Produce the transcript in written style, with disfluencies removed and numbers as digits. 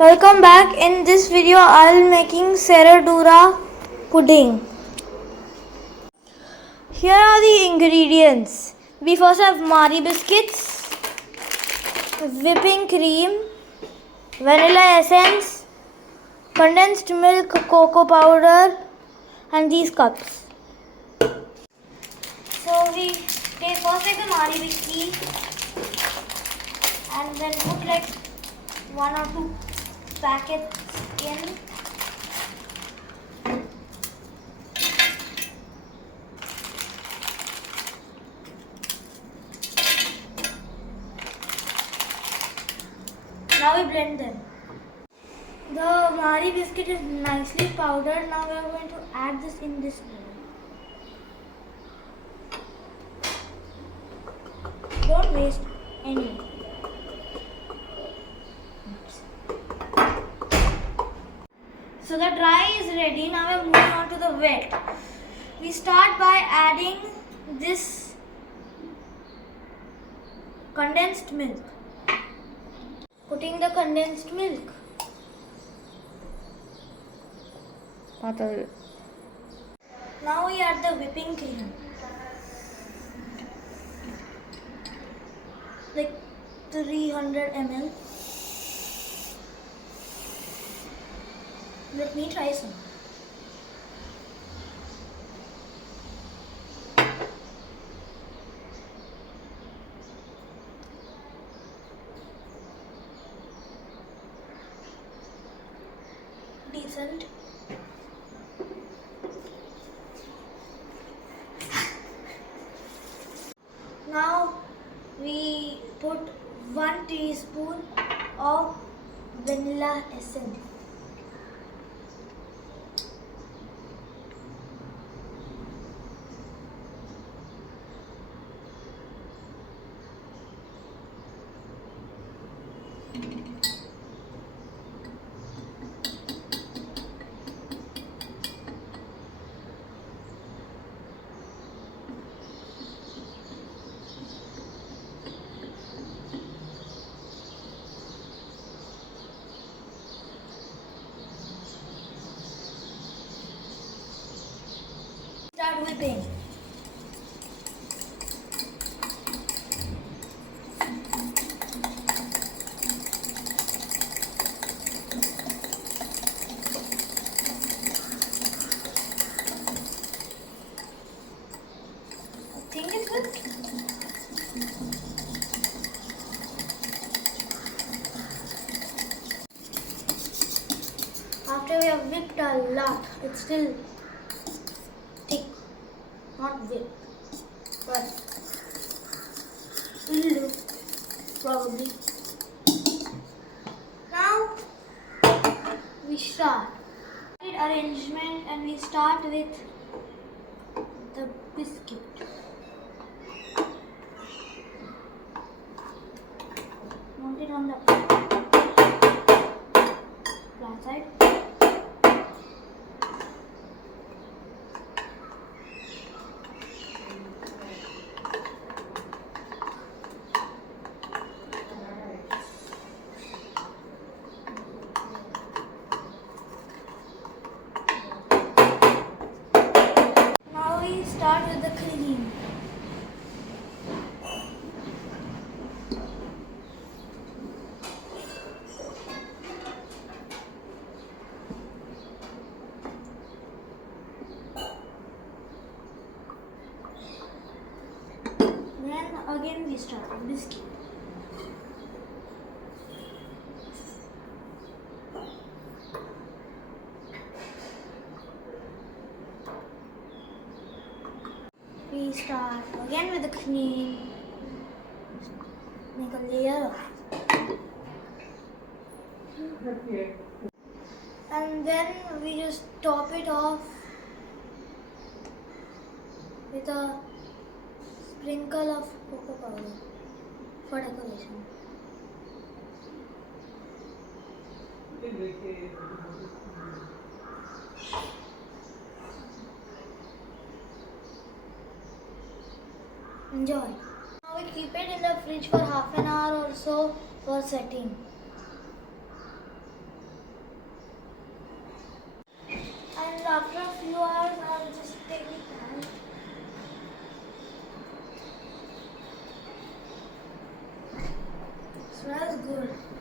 Welcome back. In this video I'll making Serradura pudding. Here are the ingredients. We first have Mari biscuits, whipping cream, vanilla essence, condensed milk, cocoa powder and these cups. So we first take the Mari biscuit and then put like 1 or 2 packets in. Now we blend them. The Mari biscuit is nicely powdered. Now we are going to add this in this bowl. Don't waste any. So the dry is ready. Now we are moving on to the wet. We start by adding this condensed milk. Putting the condensed milk. Now we add the whipping cream. Like 300 ml. Let me try some. Decent. Now we put 1 teaspoon of vanilla essence. Start whipping. I think it's whipped. After we have whipped a lot, it's still thick, not whipped, but will do probably. Now we start arrangement and we start with the biscuit. Mount it on the flat side. Start with the cream. Then again we start with biscuit. We start again with the cream, make a layer, and then we just top it off with a sprinkle of cocoa powder for decoration. Enjoy. Now we keep it in the fridge for half an hour or so for setting. after a few hours, I'll just take it out. Smells good.